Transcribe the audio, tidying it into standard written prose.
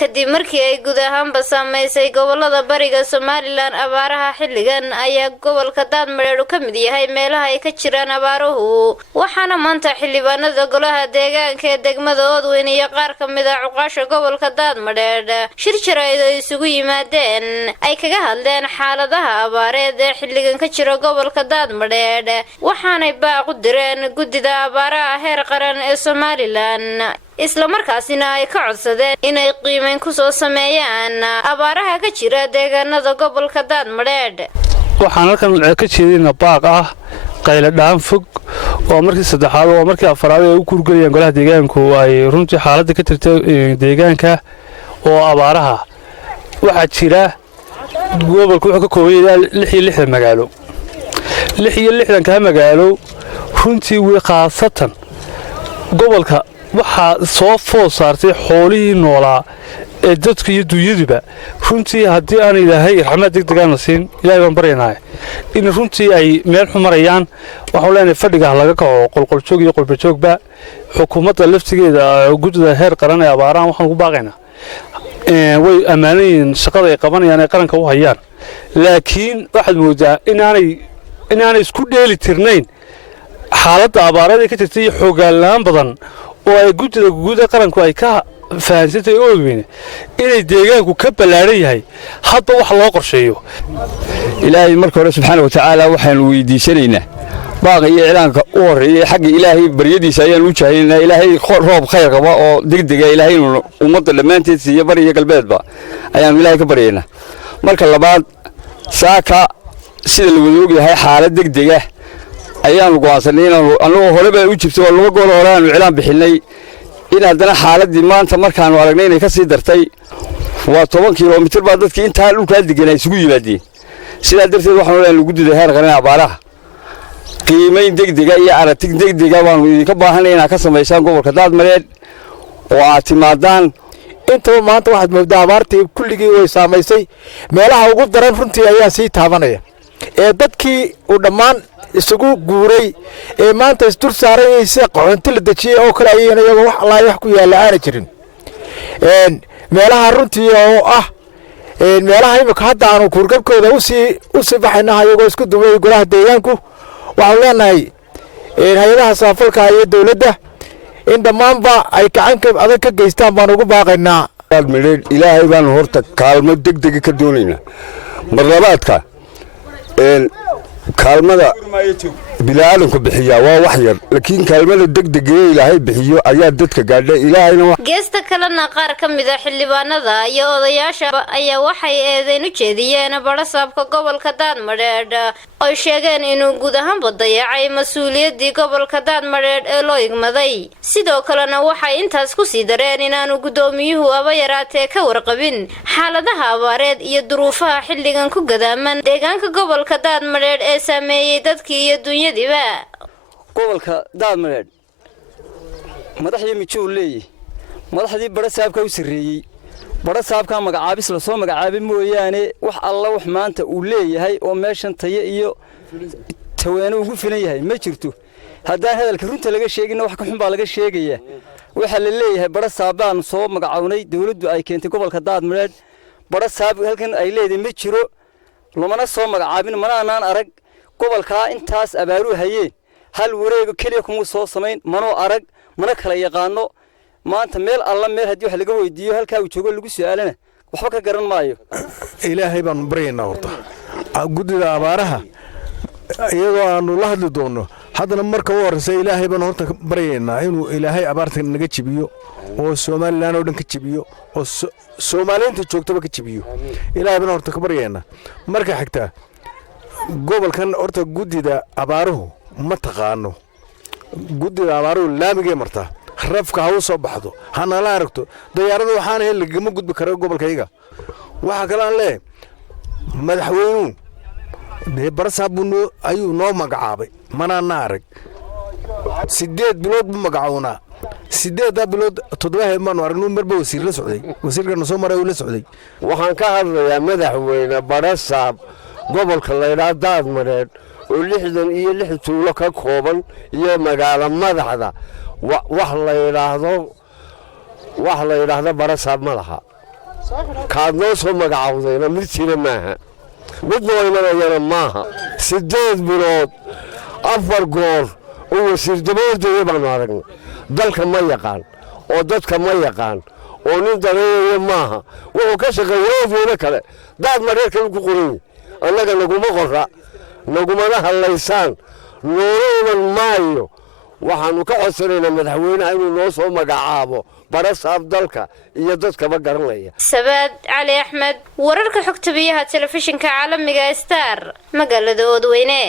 kadib markii ay guud ahaanba saameysay gobolada bariga Somaliland abaaraha xilligan ayaa gobolka Daadmareer ka mid yahay meelaha ay ka jiraan abaaruhu waxaana maanta xildhibaanada golaha deegaanka ee degmada Oodweyne iyo qaar ka mid ah cuqaasha gobolka Daadmareer shir jaraa'id ay isugu yimaadeen ay kaga hadleen xaaladaha abaareed ee xilligan ka jira gobolka Daadmareer waxaanay baaq u direen gudida abaaraha heer qaran ee Somaliland isla markaasina ay ka codsadeen inay qiimeyn ku soo sameeyaan abaaraha ka jira deegaanada gobolka Daadmareer waxaan halkan ka jeedinaa baaq ah qaylo dhaan fog oo markii saddexaad oo markii afraad ay u kurgalayaan golaha deegaanku ay runtii xaaladda ka jirta deegaanka oo abaaraha waxa jira gobolku wuxuu ka kooban yahay 66 magaalo 66 ka magaalo runtii way qaasatan gobolka waxa soo food saartay xoolihii noolaa ee dadku iyo dunyaduba runtii haddii aan ilaahay raxmad degdeg ah siin ilaahay baan baryaynaa in runtii ay meel xumarayaan waxaan leenahay fadhiga laga kaco qolqoljoog iyo qolbajoogba xukuumadda laftigeeda gudida heer qaran ee abaarahan waxaan ku baaqaynaa way ammaanayeen shaqada ay qabanayaan ee qaranka u hayaan laakiin waxaad moodaa inaanay isku dheeli tirnayn xaaladda abaareed ee ka jirtay xoogaan badan oo ay gudida guud qaranku ay ka fahansatay Oodweyne inay deegaanku ka balaaran yahay hadda wax loo qorsheeyo ilaahay marka hore subxaanahu wa ta'aala waxaan weydiisanaynaa baaq iyo ciidanka u horeeyay xagga ilaahay baryadiisa ayaan u jaahaynaa ilaahay roob khayr qaba oo degdeg ah ilaahay inuu ummadda dhamaanteed siiyo bariga galbeedba ayaan ilaahay ka baryaynaa marka labaad saaka sida la wada ogyahay xaalad degdeg ah ayaan go'aansanay anoo horeba u jirtay oo laba gool hore aanu cilaan bixinay in haddana xaaladii maanta markaanu aragnay inay ka sii dartay waa 10 kiiloomitir baa dadkii inta dhulka deganay isugu yimaadeen sidaa darteed waxaan leenahay gudida heer qaran abaaraha qiimeyn degdeg ah iyo aragti degdeg ah baan idinka baahanahay inaad ka sameysaan gobolka Daadmareer oo aad timaadaan inta maanta waxaad moodaa abaartii kulligii way saameysay meelaha ugu daran runtii ayaa sii taabanaya ee dadkii u dhammaan isugu guuray ee maanta isdur saaray si qoonti la dajiyay oo kale ayayna iyaga wax Allah wax ku yaala aan jirin meelaha runtii oo ah meelaha imika hadda aanu kurgabkooda u sii baxayna iyagoo isku dumay golaha deegaanku waxaan leenahay hay'adaha saafalka iyo dawladda in dhammaanba ay gacan adag ka geystaan baan ugu baaqaynaa Daadmareer ilaahay baan horta kaalmo degdeg ka doonaynaa marlabaadka kaalmada bilaadanku bixiya waa wax yar laakiin kaalmada degdeg ee ilaahay bixiyo ayaa dadka gaadhay ilaahayna geesta kalena qaar ka mid ah xildhibaanada iyo odayaasha ayaa waxay eedeyn u jeediyeen barasaabka gobolka Daadmareer oo sheegeen inuu guud ahaan dayacay mas'uuliyadii gobolka Daadmareer ee loo igmaday sidoo kalena waxay intaas ku sii dareen inaanu gudoomiyuhu aba yaraatee ka warqabin xaaladaha abaareed iyo duruufaha xilligan ku gadaaman deegaanka gobolka Daadmareer ee saameeyay dadkii iyo dunyadiiba gobolka Daadmareer madaxii mijuu leeyahay madaxdii barasaabka u sareeyay barasaabka magacaabis la soo magacaabay mooyaane wax alla wax maanta uu leeyahay oo meeshan tayo iyo taweeno ugu filan yahay ma jirto haddaan hadalka runta laga sheegin wax ka xun baa laga sheegaya waxa la leeyahay barasaabaan soo magacawnay dawladdu ay keentay gobolka Daadmareer barasaab halkan ay leedahay ma jiro lamana soo magacaabin mana aanan arag gobolka intaas abaaru hayeen hal wareego kaliya kuma soo sameyn mano arag mana kala yaqaano maanta meel alla meel hadii wax laga weydiiyo halka uu joogo lagu su'aalana waxba ka garan maayo ilaahay baan baryaynaa horta gudida abaaraha iyadoo aanu la hadli doono haddana marka uu horeysay ilaahay baan horta baryaynaa inuu ilaahay abaarta naga jibiyo oo Soomaaliland oo dhan ka jibiyo oo Soomaaliyeenta joogtaba ka jibiyo ilaahay baan horta ka baryaynaa marka xigta gobolkan horta gudida abaaruhu ma taqaano gudida abaaruhu laamigay martaa rafka ha u soo baxdo hana la aragto diyaaradu waxaan hel lagama gudbi karo gobolkayga waxa kale aan leeyahay madaxweynuhu barasaabunu ayuu noo magacaabay mana naarag 8 bilood buu magacawnaa 8 bilood 7 maanu aragnu marba wasiir la socday wasiirka soo maray uu la socday waxaan ka hadlayaa madaxweyne barasaab gobolka Leeyahay Daadmareer oo 66 tuulo ka kooban iyo magaalo madaxda wax la yiraahdo barasaab ma laha kaad noo soo magacaawdayna mid jira maaha mid noo imanayana maaha 8 bilood 4 goor oo wasiir dabooldeeya baanu aragnay dalka ma yaqaan oo dadka ma yaqaan oo nin dareeyo maaha wuxuu ka shaqeeyaa kale daad mareerka ku qoray annaga naguma qorra naguma hadlaysaan nooleeman maayo waxaanu ka codsanaynaa madaxweynaha inuu noo soo magacaabo barasaab dalka iyo dadka ma garanaya Sabaad Cali Axmed wararka xogta biyaha telefishinka caalamiga Star magaalada Oodweyne